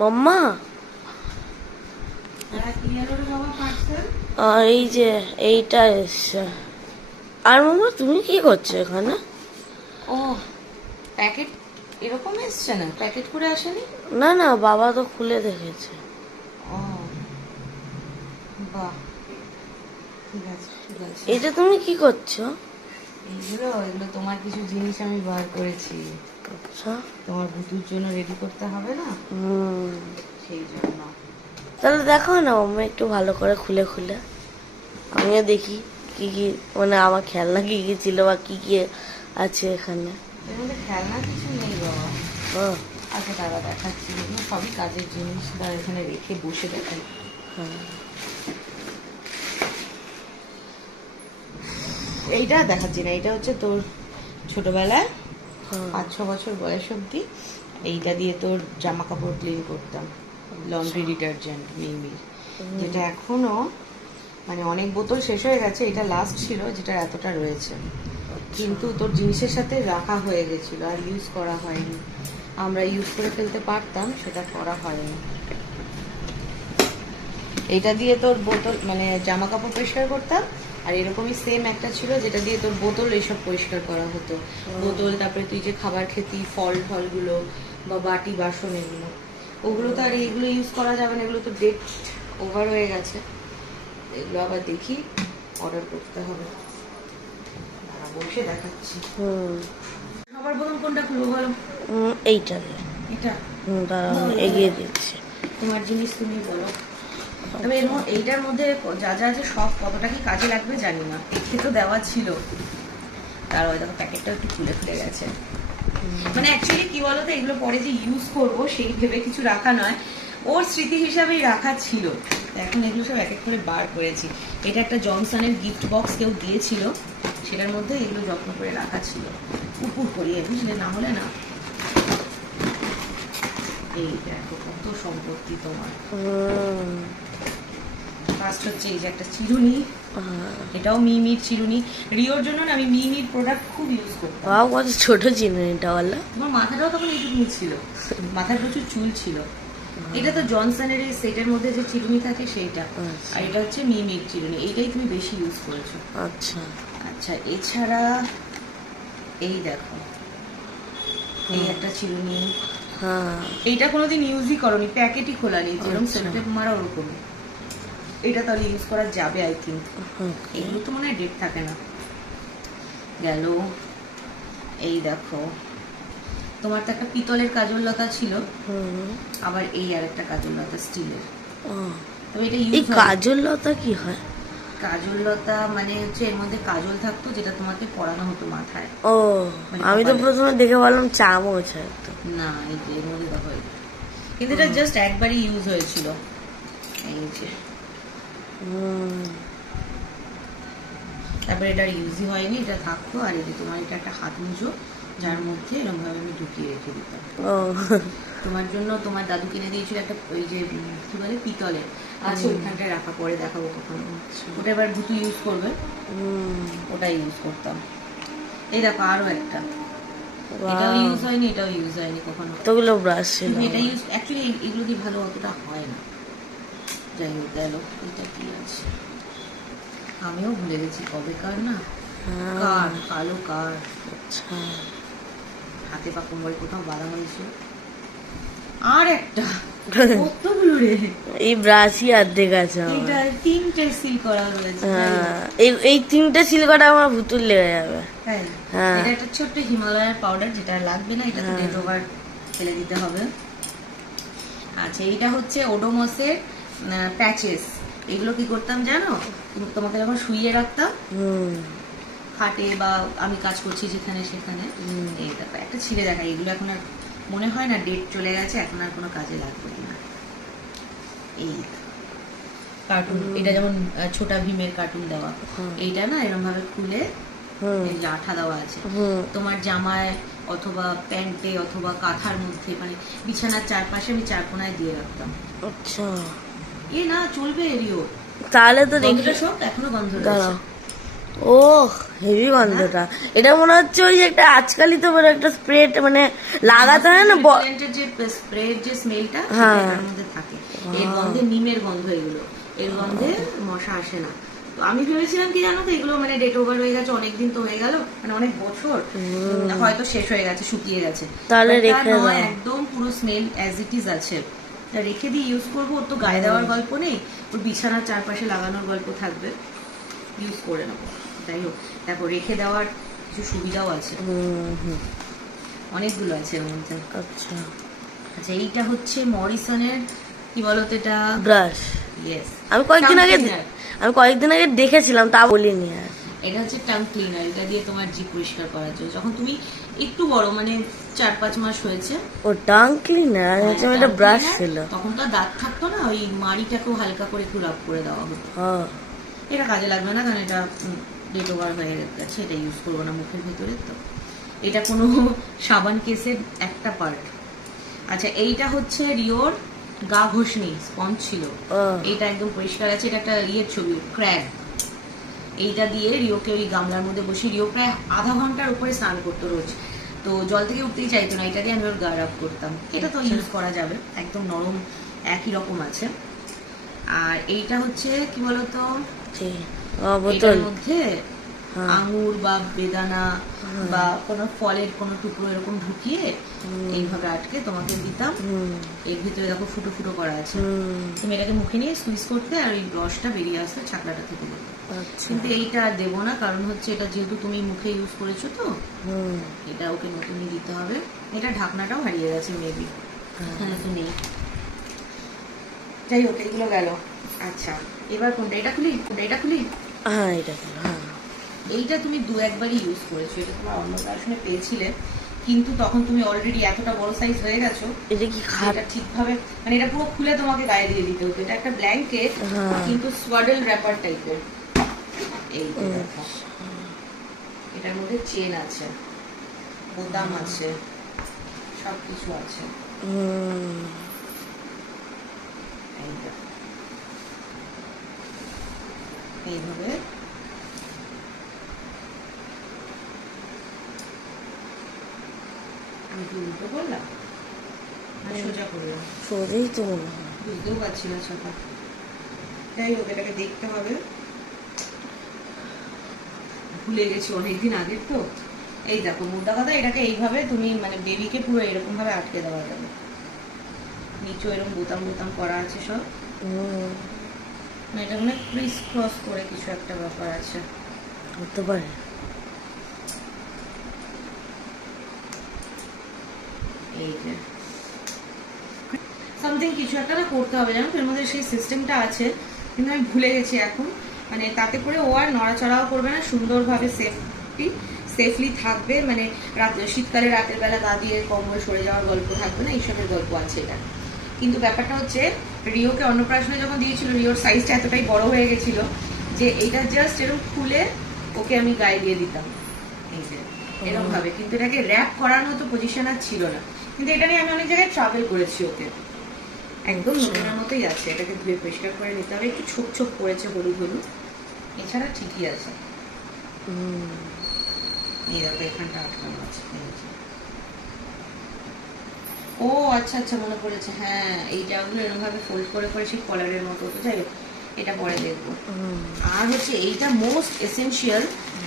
মাম্মা? এই যে এইটা এসছে। আর মাম্মা তুমি কি করছ এখানে? ও প্যাকেট এরকম এসছে না? প্যাকেট করে আসেনি? না না বাবা তো খুলে দেখেছে। ও বাহ। ঠিক আছে ঠিক এটা তুমি কি করছ? এইগুলো এগুলো তোমার কিছু জিনিস আমি বার করেছি। আচ্ছা। তোমার বুতুর জন্য রেডি করতে হবে না? হুম। সেই জন্য। তাহলে দেখো না মাম্মা একটু ভালো করে খুলে খুলে। আমিও দেখি কি কি মানে আমার খেলনা কি কি ছিল বা কি কি আছে এখানে। খেলনা কিছু নেই বাবা। আচ্ছা দাদা দেখাচ্ছি। সবই কাজের জিনিস। দাদা এখানে রেখে বসে দেখাই। হ্যাঁ। এইটা দেখাচ্ছি না এইটা হচ্ছে তোর ছোটবেলায়। পাঁচ ছ বছর বয়স অবধি এইটা দিয়ে তোর জামা কাপড় ক্লিন করতাম লন্ড্রি ডিটারজেন্ট মিমির যেটা এখনও মানে অনেক বোতল শেষ হয়ে গেছে এটা লাস্ট ছিল যেটা এতটা রয়েছে। কিন্তু তোর জিনিসের সাথে রাখা হয়ে গেছিল আর ইউজ করা হয়নি। আমরা ইউজ করে ফেলতে পারতাম সেটা করা হয়নি। এটা দিয়ে তোর বোতল মানে জামা কাপড় পরিষ্কার করতাম আর এরকমই সেম একটা ছিল যেটা দিয়ে তোর বোতল এসব পরিষ্কার করা হতো। বোতল তারপরে তুই যে খাবার খেতি ফল ফলগুলো বা বাটি বাসন এগুলো। ওগুলো তো আর এইগুলো ইউজ করা যাবে না এগুলো তো ডেট ওভার হয়ে গেছে। এগুলো আবার দেখি অর্ডার করতে হবে। বসে দেখাচ্ছি। হুম। সবার প্রথম কোনটা খুলবো বলো? এইটা। এটা? হুম এগিয়ে দিচ্ছি। তোমার জিনিস তুমি বলো। তবে এইটার মধ্যে যা যা আছে সব কতটা কি কাজে লাগবে জানি না। তো দেওয়া ছিল। তার ওই দেখো প্যাকেটটা একটু খুলে গেছে। মানে অ্যাকচুয়ালি কি বলতো, এগুলো পরে যে ইউজ করব সেই ভেবে কিছু রাখা নয়। ওর স্মৃতি হিসাবেই রাখা ছিল। এখন এগুলো সব এক এক করে বার করেছি। এটা একটা জনসনের গিফট বক্স কেউ দিয়েছিল। সেটার মধ্যে এগুলো যত্ন করে রাখা ছিল। উপুর করিয়ে বুঝলে না হলে না। এই দেখো কত সম্পত্তি তোমার। ফার্স্ট হচ্ছে এই যে একটা চিরুনি। হ্যাঁ। এটাও মিমির চিরুনি। রিওর জন্য না আমি মিমির প্রোডাক্ট খুব ইউজ করতাম। বাবা কত ছোট চিনুনিটা বলো তোমার মাথাটাও তখন এইটুকুনি ছিল। মাথায় প্রচুর চুল ছিল। এটা তো জনসনের এই সেটের মধ্যে যে চিরুনি থাকে সেইটা। আচ্ছা। আর এটা হচ্ছে মিমির চিরুনি। এইটাই তুমি বেশি ইউজ করেছ। আচ্ছা। আচ্ছা এছাড়া এই দেখো। এই একটা চিরুনি। হ্যাঁ এইটা কোনোদিন ইউজই করনি প্যাকেটই খোলা নেই যেরকম আচ্ছা। সেলটেপ মারা ওরকমই। এটা তাহলে ইউজ করা যাবে আই থিঙ্ক এগুলো তো মনে হয় ডেট থাকে না। গেল এই দেখো। তোমার তো একটা পিতলের কাজল লতা ছিল আবার এই আর একটা কাজল লতা স্টিলের। তবে এটা এই কাজল লতা কি হয়? কাজল লতা মানে হচ্ছে এর মধ্যে কাজল থাকতো যেটা তোমাকে পরানো হতো মাথায়। ও মানে আমি তো প্রথমে দেখে বললাম চামচ না এই এর মধ্যে দেখো কিন্তু এটা জাস্ট একবারই ইউজ হয়েছিল। এই যে। তারপরে এটা ইউজই হয়নি এটা থাকতো। আর এই যে তোমার এটা একটা হাত মুজো যার মধ্যে এরকম ভাবে আমি ঢুকিয়ে রেখে দিতাম। ও। তোমার জন্য তোমার দাদু কিনে দিয়েছিল একটা ওই যে কি বলে পিতলের। আছে ওইখানটায় রাখা পরে দেখাবো কখনো। ওটা এবার ভুতু ইউজ করবে। ওটা ইউজ করতাম। এই দেখো আরও একটা। এটাও ইউজ হয়নি এটাও ইউজ হয়নি কখনো। ব্রাশ ছিল। এটা ইউজ অ্যাকচুয়ালি এগুলো দিয়ে ভালো অতটা হয় না। যাই হোক গেল। এটা কি আছে? আমিও ভুলে গেছি কবে কার না? হ্যাঁ, কার কালো কার। আচ্ছা। হাতে পা কোমরে কোথাও বাঁধা হয়েছিল আর একটা কতগুলো রে? এই ব্রাশই অর্ধেক আছে এটা তিনটে সিল করা রয়েছে হ্যাঁ। এই এই তিনটে সিলকটা আমার ভুতুর লেগে যাবে। হ্যাঁ। এটা একটা ছোট্ট হিমালয়ের পাউডার যেটা লাগবে না এটা হ্যাঁ। ফেলে দিতে হবে। আচ্ছা এটা হচ্ছে ওডোমসের প্যাচেস এগুলো কি করতাম জানো? তোমাকে যখন শুইয়ে রাখতাম হুম। খাটে বা আমি কাজ করছি যেখানে সেখানে একটা ছিঁড়ে দেখা এগুলো এখন আর মনে হয় না ডেট চলে গেছে এখন আর কোনো কাজে লাগবে না এই। কার্টুন এটা যেমন ছোটা ভীমের কার্টুন দেওয়া। এইটা না এরকম ভাবে খুলে আঠা দেওয়া আছে। তোমার জামায় অথবা প্যান্টে অথবা কাঁথার মধ্যে মানে বিছানার চারপাশে আমি চারকোনায় দিয়ে রাখতাম। আচ্ছা। এ না চলবে এরিও তাহলে তো দেখি। সব এখনও গন্ধ রয়েছে। ও হেভি গন্ধটা। এটা মনে হচ্ছে ওই একটা আজকালই তো বলে একটা স্প্রে মানে লাগাতে হয় না যে স্প্রের যে স্মেলটা হ্যাঁ। থাকে। এর গন্ধে নিমের গন্ধ এগুলো। এর গন্ধে মশা আসে না। তো আমি ভেবেছিলাম কি জানো তো এগুলো মানে ডেট ওভার হয়ে গেছে অনেকদিন তো হয়ে গেল মানে অনেক বছর। হয়তো শেষ হয়ে গেছে শুকিয়ে গেছে। তাহলে রেখে দাও। একদম পুরো স্মেল অ্যাজ ইট ইজ আছে। তা রেখে দিয়ে ইউজ করব ওর তো গায়ে দেওয়ার গল্প নেই। ওর বিছানার চারপাশে লাগানোর গল্প থাকবে। ইউজ করে নেব। যাই হোক তারপর রেখে দেওয়ার কিছু সুবিধাও আছে। অনেকগুলো আছে এর মধ্যে। আচ্ছা। আচ্ছা এইটা হচ্ছে মরিসনের কি বলতো এটা? ব্রাশ। ইয়েস আমি কয়েকদিন আগে আমি কয়েকদিন আগে দেখেছিলাম তা বলিনি আর। এটা হচ্ছে টাং ক্লিনার এটা দিয়ে তোমার জিভ পরিষ্কার করার জন্য। যখন তুমি একটু বড় মানে চার পাঁচ মাস হয়েছে ও টাং ক্লিনার হচ্ছে একটা ব্রাশ ছিল। তখন তো দাঁত থাকতো না ওই মাড়িটাকেও হালকা করে একটু রাব করে দেওয়া হতো। এটা কাজে লাগবে না কারণ এটা ডেট ওভার হয়ে গেছে এটা ইউজ করব না মুখের ভিতরে তো এটা কোনো সাবান কেসের একটা পার্ট আচ্ছা এইটা হচ্ছে রিওর গা ঘষনি স্পঞ্জ ছিল ও এইটা একদম পরিষ্কার আছে এটা একটা ইয়ের ছবি ক্র্যাব এইটা দিয়ে রিওকে ওই গামলার মধ্যে বসে রিও প্রায় আধা ঘণ্টার উপরে স্নান করতো রোজ তো জল থেকে উঠতেই চাইতো না এটা দিয়ে আমি ওর গা রাব করতাম এটা তো ইউজ করা যাবে একদম নরম একই রকম আছে আর এইটা হচ্ছে কি বলতো এটার মধ্যে হ্যাঁ। আঙুর বা বেদানা বা কোনো ফলের কোনো টুকরো এরকম ঢুকিয়ে এইভাবে আটকে তোমাকে দিতাম। এর ভিতরে দেখো ফুটো ফুটো করা আছে। তুমি এটাকে মুখে নিয়ে সুইচ করতে আর ওই রসটা বেরিয়ে আসতো ছাকলাটা থেকে যেত আচ্ছা। কিন্তু এইটা আর দেবো না কারণ হচ্ছে এটা যেহেতু তুমি মুখে ইউজ করেছ তো এটা ওকে নতুনই দিতে হবে। এটা ঢাকনাটাও হারিয়ে গেছে মেবি তো নেই। যাই হোক এগুলো গেল। আচ্ছা এবার কোনটা? এটা খুলি কোনটা? এটা খুলি? হ্যাঁ এটা হ্যাঁ। এইটা তুমি দু একবারই ইউজ করেছ এটা তোমার অন্নপ্রাশনে পেয়েছিলে কিন্তু তখন তুমি অলরেডি এতটা বড় সাইজ হয়ে গেছো এটা কি খাট? ঠিকভাবে মানে এটা পুরো খুলে তোমাকে গায়ে দিয়ে দিতে হতো। এটা একটা ব্ল্যাঙ্কেট। কিন্তু সোয়াডেল র্যাপার টাইপের এই এটার মধ্যে চেন আছে বোতাম আছে সব কিছু আছে এই দেখো। এইভাবে আমি উল্টো করলাম? সোজা করলাম। সোজাই তো মনে হয়। বুঝতেও পারছি না ছাপা যাই হোক এটাকে দেখতে হবে। ভুলে গেছি অনেকদিন আগের তো। এই দেখো মুদ্রা কথা এটাকে এইভাবে তুমি মানে বেবিকে পুরো এরকম ভাবে আটকে দেওয়া যাবে। নিচু এরকম বোতাম বোতাম করা আছে সব। এটা মানে ক্রিস ক্রস করে কিছু একটা ব্যাপার আছে। হতে পারে। এই যে। সামথিং কিছু একটা না করতে হবে জানো এর মধ্যে সেই সিস্টেমটা আছে। কিন্তু আমি ভুলে গেছি এখন। মানে তাতে করে ও আর নড়াচড়াও করবে না সুন্দরভাবে সেফটি সেফলি থাকবে। মানে রাত শীতকালে রাতের বেলা গা দিয়ে কম্বল সরে যাওয়ার গল্প থাকবে না? এইসবের গল্প আছে এটা। কিন্তু ব্যাপারটা হচ্ছে রিওকে অন্নপ্রাশনে যখন দিয়েছিল রিওর সাইজটা এতটাই বড় হয়ে গেছিল যে এইটা জাস্ট এরকম খুলে ওকে আমি গায়ে দিয়ে দিতাম। এই যে এরকম ভাবে কিন্তু এটাকে র্যাপ করার মতো পজিশন আর ছিল না। কিন্তু এটা নিয়ে আমি অনেক জায়গায় ট্রাভেল করেছি ওকে। একদম নতুনের মতোই আছে। এটাকে ধুয়ে পরিষ্কার করে নিতে হবে। একটু ছোপ ছোপ করেছে হলুদ হলুদ। এছাড়া ঠিকই আছে। হুম। এই দেখো এখানটা আটকানো আছে। ও আচ্ছা আচ্ছা মনে পড়েছে। হ্যাঁ এই জায়গাগুলো এরকম ভাবে ফোল্ড করে করে সেই কলারের মতো তো যাই এটা পরে দেখব। আর হচ্ছে এইটা মোস্ট এসেনশিয়াল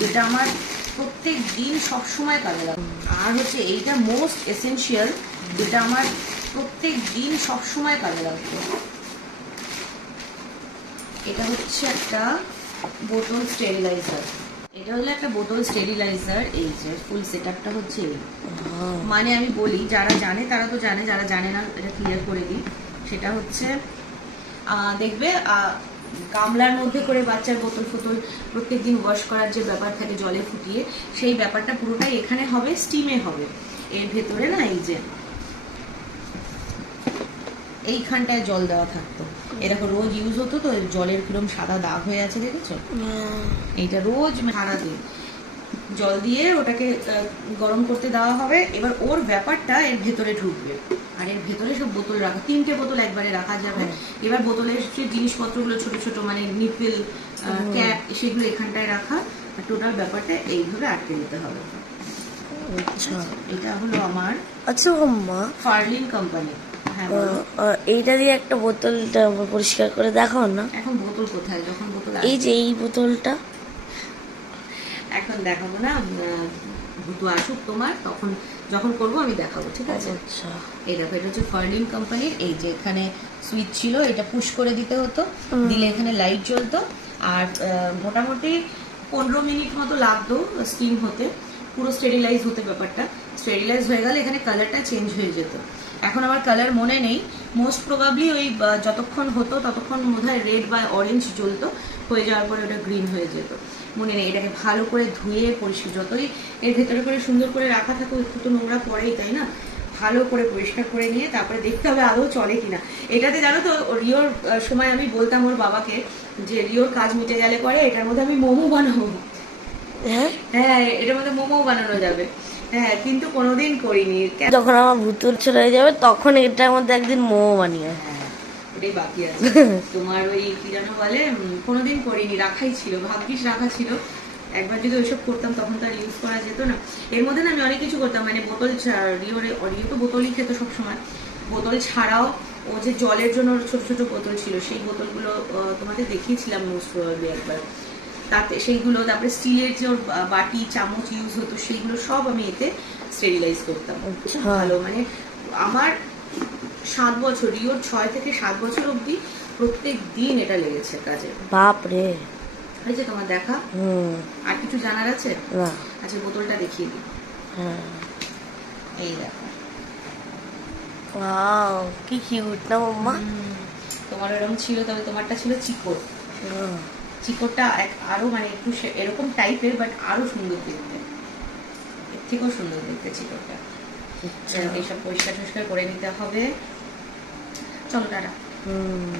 যেটা আমার প্রত্যেক দিন সবসময় কাজে লাগে আর হচ্ছে এইটা মোস্ট এসেনশিয়াল যেটা আমার প্রত্যেক দিন সবসময় কাজে লাগবে এটা হচ্ছে একটা বোতল স্টেরিলাইজার এটা হলো একটা বোতল স্টেরিলাইজার এই যে ফুল সেট আপটা হচ্ছে মানে আমি বলি যারা জানে তারা তো জানে যারা জানে না এটা ক্লিয়ার করে দিই। সেটা হচ্ছে আহ, দেখবে আহ, গামলার মধ্যে করে বাচ্চার বোতল ফোতল প্রত্যেক দিন ওয়াশ করার যে ব্যাপার থাকে জলে ফুটিয়ে সেই ব্যাপারটা পুরোটাই এখানে হবে স্টিমে হবে। এর ভেতরে না এই যে এইখানটায় জল দেওয়া থাকতো। এরকম রোজ ইউজ হতো তো জলের কিরম সাদা দাগ হয়ে আছে দেখেছ? এইটা রোজ সারাদিন জল দিয়ে ওটাকে গরম করতে দেওয়া হবে। এবার ওর ব্যাপারটা এর ভেতরে ঢুকবে। আর এর ভেতরে সব বোতল রাখা তিনটে বোতল একবারে রাখা যাবে। এবার বোতলের যে জিনিসপত্রগুলো ছোট ছোট মানে নিপেল ক্যাপ সেগুলো এখানটায় রাখা। আর টোটাল ব্যাপারটা এইভাবে আটকে নিতে হবে। আচ্ছা। এটা হলো আমার আচ্ছা মা ফার্লিন কোম্পানি হ্যাঁ এইটা দিয়ে একটা বোতলটা পরিষ্কার করে দেখাও না। এখন বোতল কোথায়? যখন বোতল এই যে এই বোতলটা। এখন দেখাবো না ভুতু আসুক তোমার তখন যখন করব আমি দেখাবো ঠিক আছে? আচ্ছা। এই দেখো এটা হচ্ছে ফার্লিন কোম্পানির এই যে এখানে সুইচ ছিল এটা পুশ করে দিতে হতো। দিলে এখানে লাইট জ্বলতো। আর মোটামুটি পনেরো মিনিট মতো লাগতো স্টিম হতে। পুরো স্টেরিলাইজ হতে ব্যাপারটা। স্টেরিলাইজ হয়ে গেলে এখানে কালারটা চেঞ্জ হয়ে যেত। এখন আমার কালার মনে নেই। মোস্ট প্রবাবলি ওই যতক্ষণ হতো ততক্ষণ বোধ হয় রেড বা অরেঞ্জ জ্বলতো হয়ে যাওয়ার পরে ওটা গ্রিন হয়ে যেত। মনে নেই এটাকে ভালো করে ধুয়ে পরিষ্কার যতই এর ভেতরে করে সুন্দর করে রাখা থাকে একটু তো নোংরা পড়েই তাই না? ভালো করে পরিষ্কার করে নিয়ে তারপরে দেখতে হবে আদৌ চলে কিনা। এটাতে জানো তো রিওর সময় আমি বলতাম ওর বাবাকে যে রিওর কাজ মিটে গেলে পরে এটার মধ্যে আমি মোমো বানাবো। হ্যাঁ? হ্যাঁ এটার মধ্যে মোমো বানানো যাবে। হ্যাঁ কিন্তু কোনোদিন করিনি। যখন আমার ভুতুর চলে যাবে তখন এটার মধ্যে একদিন মোমো বানিয়ে। হ্যাঁ বাকি আছে। তোমার ওই কি যেন বলে কোনোদিন করিনি রাখাই ছিল ভাগ্যিস রাখা ছিল। একবার যদি ওইসব করতাম তখন তো আর ইউজ করা যেত না। এর মধ্যে না আমি অনেক কিছু করতাম মানে বোতল ছা- রিও রিও তো বোতলই খেত সবসময়। বোতল ছাড়াও ও যে জলের জন্য ছোট ছোট বোতল ছিল সেই বোতলগুলো তোমাদের দেখিয়েছিলাম মোস্ট প্রবাবলি একবার। তাতে সেইগুলো তারপরে স্টিলের যে ওর বাটি চামচ ইউজ হতো সেইগুলো সব আমি এতে স্টেরিলাইজ করতাম। আচ্ছা। ভালো মানে আমার সাত বছর রিওর ছয় থেকে সাত বছর অবধি প্রত্যেক দিন এটা লেগেছে কাজে। বাপ রে হয়েছে তোমার দেখা। হুম। আর কিছু জানার আছে? আচ্ছা বোতলটা দেখিয়ে দিই। হ্যাঁ। এই দেখো। ওয়াও কি কিউট না মাম্মা? তোমার এরকম ছিল তবে তোমারটা ছিল চিকর হুম। চিকরটা এক- আরও মানে একটু এরকম টাইপের বাট আরও সুন্দর দেখতে এর থেকেও সুন্দর দেখতে চিকরটা আচ্ছা। এইসব পরিষ্কার টরিষ্কার করে নিতে হবে চলো টাটা হুম